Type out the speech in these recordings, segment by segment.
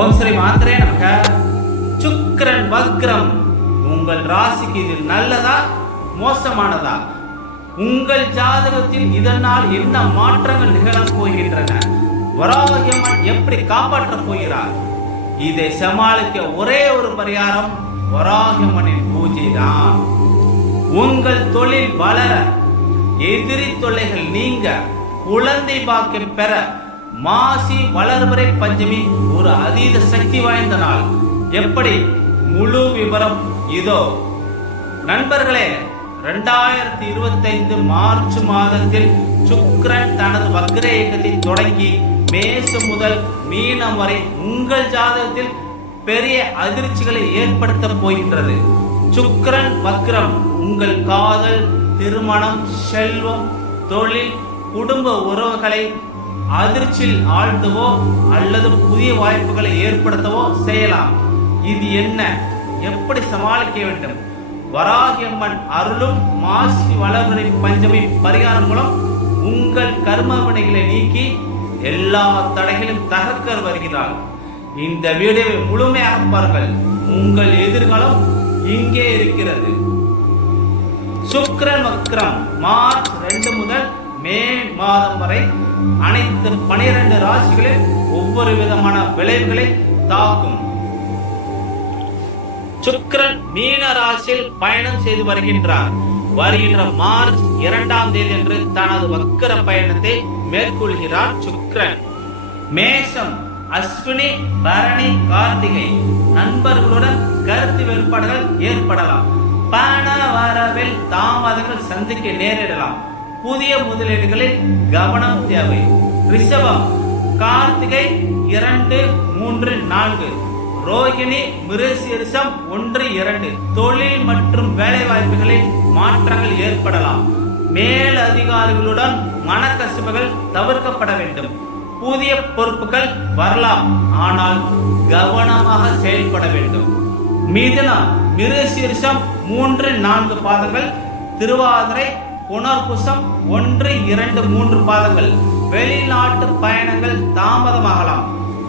ஓம் ஸ்ரீ மாத்திரே நமக. சுக்கரன் வக்ரம் உங்கள் ராசிக்கு இது நல்லதா மோசமானதா? உங்கள் ஜாதகத்தில் இதனால் என்ன மாற்றங்கள் நிகழப் போகின்றன? வராகியம்மன் எப்படி காப்பாற்றப் போகிறார்? இதை சமாளிக்க ஒரே ஒரு பரிகாரம் வராகியம்மனின் பூஜை தான் உங்கள் தொழில் வளர எதிரி தொல்லைகள் நீங்க குழந்தை பாக்கியம் பெற மாசி வளர்வரை பஞ்சமி ஒரு அதீத சக்தி வாய்ந்த நாள். எப்படி? முழு விவரம் இதோ. நண்பர்களே ரெண்டாயிரத்தி இருபத்தைந்து மார்ச் மாதத்தில் சுக்ரன் தனது வக்ர இயக்கத்தை தொடங்கி மேசம் முதல் மீனம் வரை உங்கள் ஜாதகத்தில் பெரிய அதிர்ச்சிகளை ஏற்படுத்த போகின்றது. சுக்ரன் வக்ரம் உங்கள் காதல் திருமணம் செல்வம் தொழில் குடும்ப உறவுகளை அதிர்ச்சியில் ஆழ்த்தவோ அல்லது புதிய வாய்ப்புகளை ஏற்படுத்தவோ செய்யலாம். இது என்ன? எப்படி சமாளிக்க வேண்டும்? வராகியம்மன் அருளும் மாசி வளர்வரை பஞ்சமி பரிகாரம் மூலம் உங்கள் கர்ம வினைகளை நீக்கி எல்லா தடைகளும் தகர்க்க வருகிறார். இந்த வீடியோவை முழுமையாக பாருங்கள். உங்கள் எதிர்காலம் இங்கே இருக்கிறது. சுக்ரன் வக்ரம் மார்ச் ரெண்டு முதல் மே மாதம் வரை அனைத்து பனிரெண்டு ராசிகளில் ஒவ்வொரு விதமான விளைவுகளை தாக்கும். சுக்கரன் மீன ராசியில் பயணம் செய்து வருகின்றார். வருகின்ற மார்ச் இரண்டாம் தேதி என்று தனது வக்கர பயணத்தை மேற்கொள்கிறார் சுக்கரன். மேஷம் அஸ்வினி பரணி கார்த்திகை நண்பர்களுடன் கருத்து வேறுபாடுகள் ஏற்படலாம். பண வரவில் தாமதங்கள் சந்திக்க நேரிடலாம். புதிய முதலீடுகளில் கவனம் தேவை. ரிஷபம் கார்த்திகை இரண்டு மூன்று நான்கு. ரோகிணி மிருசீரிசம் ஒன்று இரண்டு. தொழில் மற்றும் வேலை வாய்ப்புகளில் மாற்றங்கள் ஏற்படலாம். மேல் அதிகாரிகளுடன் மனக்கசிப்புகள் தவிர்க்கப்பட வேண்டும். புதிய பொறுப்புகள் வரலாம் ஆனால் கவனமாக செயல்பட வேண்டும். மிதுனம் மிருசீரிசம் மூன்று நான்கு பாதங்கள் திருவாதிரை புனர்புசம் ஒன்று இரண்டு மூன்று பாதங்கள் வெளிநாட்டு பயணங்கள் தாமதமாகலாம்.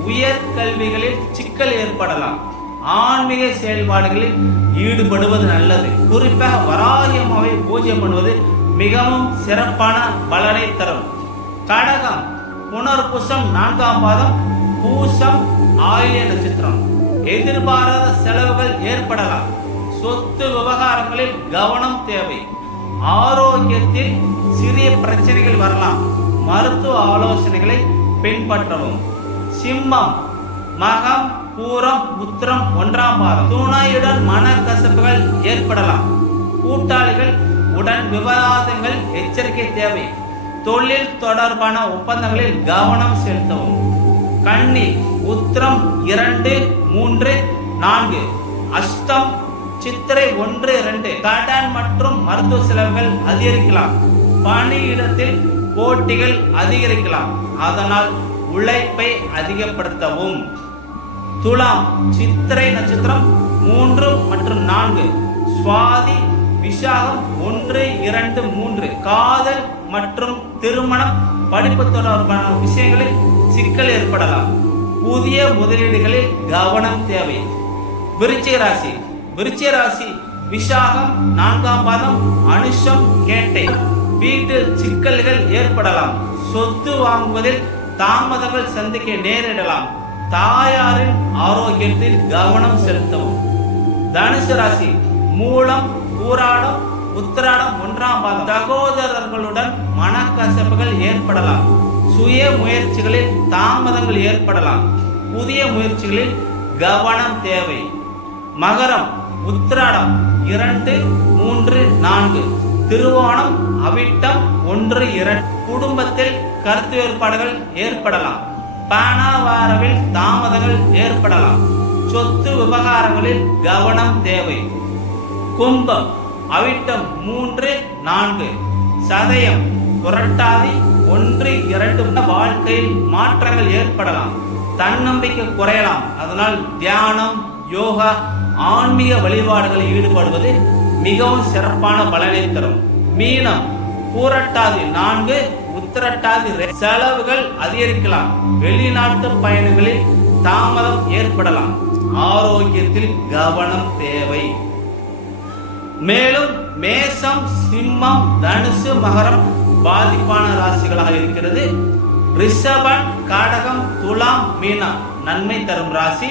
உயர் கல்விகளில் சிக்கல் ஏற்படலாம். ஆன்மீக செயல்பாடுகளில் ஈடுபடுவது நல்லது. குறிப்பாக வராகியமாவை பூஜை பண்ணுவது மிகவும் சிறப்பான பலனை தரும். கடகம் புனர்புசம் நான்காம் பாதம் பூசம் ஆயிலிய நட்சத்திரம். எதிர்பாராத செலவுகள் ஏற்படலாம். சொத்து விவகாரங்களில் கவனம் தேவை. ஆரோக்கியத்தில் சிறிய பிரச்சனைகள் வரலாம். மருத்துவ ஆலோசனைகளை பின்பற்றவும். சிம்மம் மகம் பூரம் உத்திரம் ஒன்றாம் பாதம். துணையுடன் மனக்கசப்புகள் ஏற்படலாம். கூட்டாளிகள் உடன் விவாதங்கள் எச்சரிக்கை தேவை. தொழில் தொடர்பான ஒப்பந்தங்களில் கவனம் செலுத்தவும். கன்னி உத்திரம் இரண்டு மூன்று நான்கு. அஷ்டம் சித்திரை ஒன்று இரண்டு. கடன் மற்றும் மருத்துவ செலவுகள் அதிகரிக்கலாம். பணியிடத்தில் போட்டிகள் அதிகரிக்கலாம். அதனால் உழைப்பை அதிகப்படுத்தவும். துலாம் சித்திரை நட்சத்திரம் மூன்று மற்றும் நான்கு. சுவாதி விசாகம் ஒன்று இரண்டு மூன்று. காதல் மற்றும் திருமணம் படிப்பு தொடர்பான விஷயங்களில் சிக்கல் ஏற்படலாம். புதிய முதலீடுகளில் கவனம் தேவை. விருச்சிக ராசி. விருச்சிய ராசி விஷாகம் நான்காம் பாதம் அனுஷம் கேட்டை. வீட்டில் சிக்கல்கள் ஏற்படலாம். சொத்து வாங்குவதில் தாமதங்கள் சந்திக்க நேரிடலாம். தாயாரின் ஆரோக்கியத்தில் கவனம் செலுத்தவும். தனுசு ராசி மூலம் ஊராடம் உத்திராடம் ஒன்றாம் பாதம். சகோதரர்களுடன் மனக்கசப்புகள் ஏற்படலாம். சுய முயற்சிகளில் தாமதங்கள் ஏற்படலாம். புதிய முயற்சிகளில் கவனம் தேவை. மகரம் உத்திராடம் இரண்டு மூன்று நான்கு. திருவோணம் அவிட்டம் ஒன்று இரண்டு. குடும்பத்தில் கருத்து வேறுபாடுகள் ஏற்படலாம். பணவாரவில் தாமதங்கள் ஏற்படலாம். சொத்து விவகாரங்களில் கவனம் தேவை. கும்பம் அவிட்டம் மூன்று நான்கு. சதயம் புரட்டாதி ஒன்று இரண்டு வாழ்க்கையில் மாற்றங்கள் ஏற்படலாம். தன்னம்பிக்கை குறையலாம். அதனால் தியானம் யோகா ஆன்மீக வழிபாடுகளில் ஈடுபடுவது மிகவும் சிறப்பான பலனை தரும். மீனம் பூரட்டாதி நான்கு உத்திரட்டாதி செலவுகள் அதிகரிக்கலாம். வெளிநாட்டு பயணங்களில் தாமதம் ஏற்படலாம். ஆரோக்கியத்தில் கவனம் தேவை. மேலும் மேசம் சிம்மம் தனுசு மகரம் பாதிப்பான ராசிகளாக இருக்கிறது. ரிஷபன் காடகம் துலாம் மீனம் நன்மை தரும் ராசி.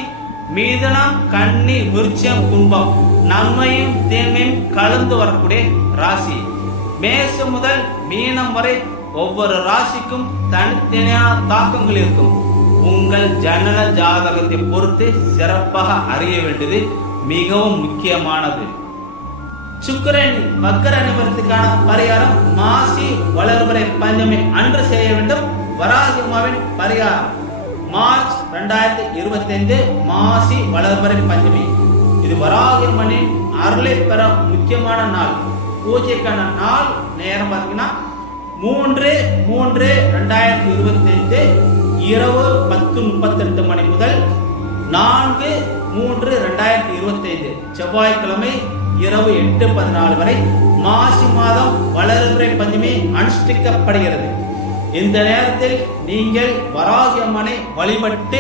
மீதனம் கன்னி விருட்சம் கும்பம் நன்மையும் தீமையும் கலந்து வரக்கூடிய ராசி. மேசம் முதல் மீனம் வரை ஒவ்வொரு ராசிக்கும் தனித்தனியான தாக்கங்கள் இருக்கும். உங்கள் ஜனன ஜாதகத்தை பொறுத்து சிறப்பாக அறிய வேண்டியது மிகவும் முக்கியமானது. சுக்கிரன் வக்கர நிபுணத்துக்கான பரிகாரம் மாசி வளர்வரை பஞ்சமி அன்று செய்ய வேண்டும். வராகிமாவின் பரிகாரம். மார்ச் ரெண்டாயிரத்தி இருபத்தி ஐந்து மாசி வளர்வரை பஞ்சமி. இது வராகிமனின் அருளை பெற முக்கியமான நாள். பூஜைக்கான நாள் நேரம் பார்த்தீங்கன்னா மூன்று மூன்று ரெண்டாயிரத்தி இருபத்தி ஐந்து இரவு பத்து முப்பத்தி ரெண்டு மணி முதல் நான்கு மூன்று ரெண்டாயிரத்தி இருபத்தி ஐந்து செவ்வாய்க்கிழமை இரவு எட்டு பதினாலு வரை மாசி மாதம் வளர்பிறை பஞ்சமி அனுஷ்டிக்கப்படுகிறது. இந்த நேரத்தில் நீங்கள் வராகியம்மனை வழிபட்டு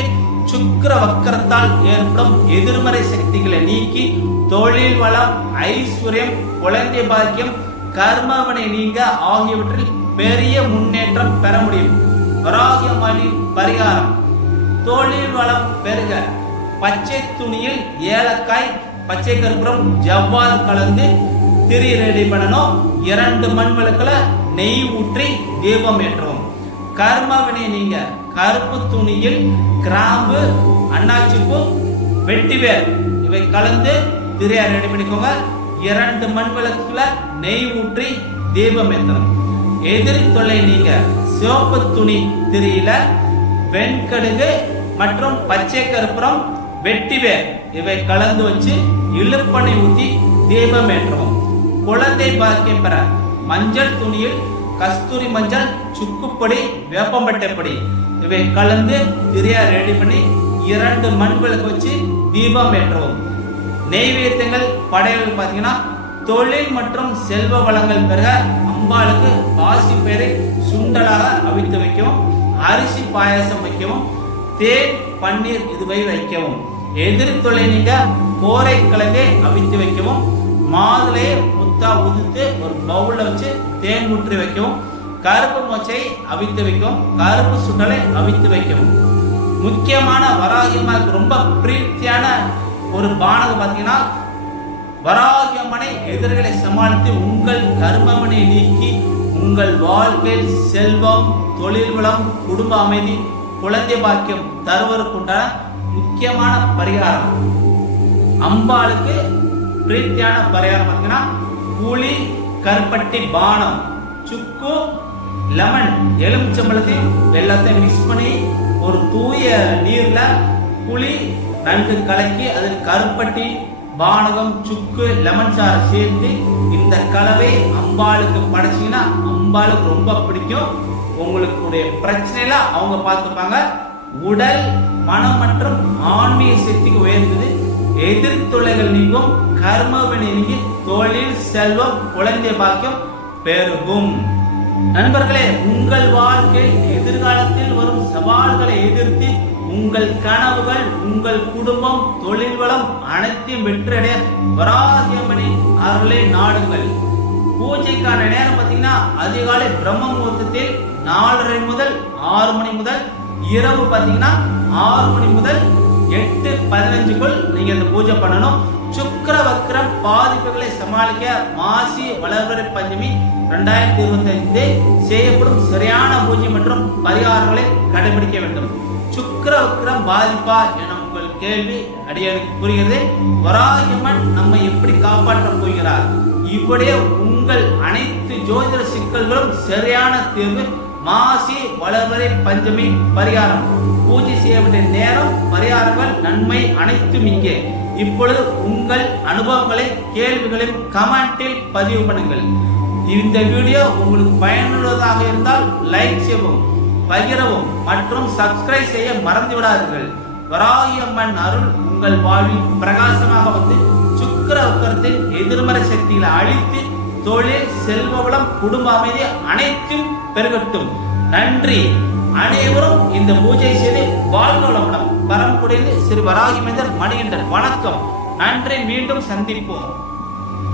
சுக்கர வக்கரத்தால் ஏற்படும் எதிர்மறை சக்திகளை நீக்கி தொழில் வளம் ஐஸ்வர்யம் குழந்தை பாக்கியம் கர்மவனை நீங்க ஆகியவற்றில் பெரிய முன்னேற்றம் பெற முடியும். வராகியம்மனின் பரிகாரம். தொழில் வளம் பெருக. பச்சை துணியில் ஏலக்காய் பச்சை கற்பூரம் ஜவ்வால் கலந்து திரி ரெடி பண்ணணும். இரண்டு மண் விளக்கில் நெய் ஊற்றி தீபம் ஏற்றவும். கர்மவினை நீங்க கருப்பு துணியில் கிராம்பு அன்னாச்சிப்பூ வெட்டிவேர். இவை கலந்து திரையா ரெடி பண்ணிக்கோங்க. இரண்டு மண் விளக்குல நெய் ஊற்றி தீபம் ஏற்றணும் எதிரி தொல்லை நீங்க சிவப்பு துணி திரியில வெண்கடுகு மற்றும் பச்சை கருப்புறம் வெட்டிவேர். இவை கலந்து வச்சு இழுப்பனை ஊற்றி தீபம் ஏற்றவும் குழந்தை பாக்கியம் பெற மஞ்சள் துணியில் கஸ்தூரி மஞ்சள் சுக்குப்பொடி வேப்பம்பட்டைப்பொடி இவை கலந்து திரியா ரெடி பண்ணி இரண்டு மண் விளக்கு வச்சு தீபம் ஏற்றவும். நெய்வேத்தியங்கள் படையல் பார்த்தீங்கன்னா தொழில் மற்றும் செல்வ வளங்கள் பெற அம்பாளுக்கு பாசி பேரை சுண்டலாக அவித்து வைக்கவும் அரிசி பாயாசம் வைக்கவும் தேன் பன்னீர் இதுவை வைக்கவும். எதிரி நீங்க கோரை கிழங்கை அவித்து வைக்கவும் மாதுளையை முத்தா உதித்து ஒரு பவுல்ல வச்சு தேன் ஊற்றி வைக்கவும். கருப்பு மொச்சை அவித்து வைக்கும் கருப்பு சுண்டலை அவித்து வைக்கும். முக்கியமான வராகியமாக ரொம்ப பிரீத்தியான ஒரு பானகம் பார்த்தீங்கன்னா வராகியம்மனை எதிர்களை சமாளித்து உங்கள் கர்மமனை நீக்கி உங்கள் வாழ்க்கையில் செல்வம் தொழில் வளம் குடும்ப அமைதி குழந்தை பாக்கியம் தருவதற்குண்டான முக்கியமான பரிகாரம். அம்பாளுக்கு பிரீத்தியான பரிகாரம் பார்த்தீங்கன்னா புளி கருப்பட்டி பானம் சுக்கு லெமன் எலுமிச்சம்பழத்தையும் வெள்ளத்தையும் மிக்ஸ் பண்ணி ஒரு தூய நீரில் புளி நன்கு கலக்கி அதில் கருப்பட்டி பானகம் சுக்கு லெமன் சாறு சேர்த்து இந்த கலவை அம்பாளுக்கு படைச்சிங்கன்னா அம்பாளுக்கு ரொம்ப பிடிக்கும். உங்களுடைய பிரச்சனையில அவங்க பார்த்துப்பாங்க. உடல் மனம் மற்றும் ஆன்மீக சக்திக்கு உயர்ந்தது. எதிர்த்தொலைகள் நீங்கும். கர்மவினை நீங்கி தொழில் செல்வம் குழந்தை பாக்கியம் பெருகும். நண்பர்களே உங்கள் வாழ்க்கை எதிர்காலத்தில் வரும் சவால்களை எதிர்த்து உங்கள் கனவுகள் உங்கள் குடும்பம் தொழில் வளம் அனைத்தையும் வெற்றடைய வராகியமணி அருளை நாடுங்கள். பூஜைக்கான நேரம் பார்த்தீங்கன்னா அதிகாலை பிரம்ம முகூர்த்தத்தில் நாலரை முதல் ஆறு மணி முதல் இரவு பார்த்தீங்கன்னா ஆறு மணி முதல் எட்டு பதினஞ்சுக்குள் நீங்க இந்த பூஜை பண்ணணும். சுக்கர வக்கர பாதிப்புகளை சமாளிக்க மாசி வளர்வரை பஞ்சமி ரெண்டாயிரத்தி இருபத்தி ஐந்து செய்யப்படும் சரியான பூஜை மற்றும் பரிகாரங்களை கடைபிடிக்க வேண்டும். சுக்கர வக்கரம் பாதிப்பா என உங்கள் கேள்வி அடியனுக்கு புரிகிறது. வராகிமன் நம்மை எப்படி காப்பாற்றப் போகிறார்? இப்படியே உங்கள் அனைத்து ஜோதிட சிக்கல்களும் சரியான தீர்வு மாசி வளர்வரை பஞ்சமி பரிகாரம். பூஜை செய்யப்பட்ட நேரம் பரிகாரங்கள் நன்மை அனைத்தும் இங்கே. இப்பொழுது உங்கள் அனுபவங்களை கேள்விகளையும் கமெண்டில் பதிவு பண்ணுங்கள். இந்த வீடியோ உங்களுக்கு பயனுள்ளதாக இருந்தால் லைக் செய்யவும் பகிரவும் மற்றும் சப்ஸ்கிரைப் செய்ய மறந்து விடாதீர்கள். வராகியம்மன் அருள் உங்கள் வாழ்வில் பிரகாசமாக வந்து சுக்கர உக்கரத்தின் எதிர்மறை சக்திகளை அழித்து தொழில் செல்வ வளம் குடும்ப அமைதி அனைத்தும் பெருகட்டும். நன்றி. அனைவரும் இந்த பூஜை செய்து வாழ்க வளமுடன் சிறு ஸ்ரீ வராகி மனிதர் மணிகண்டன். வணக்கம். நன்றி. மீண்டும் சந்திப்போம்.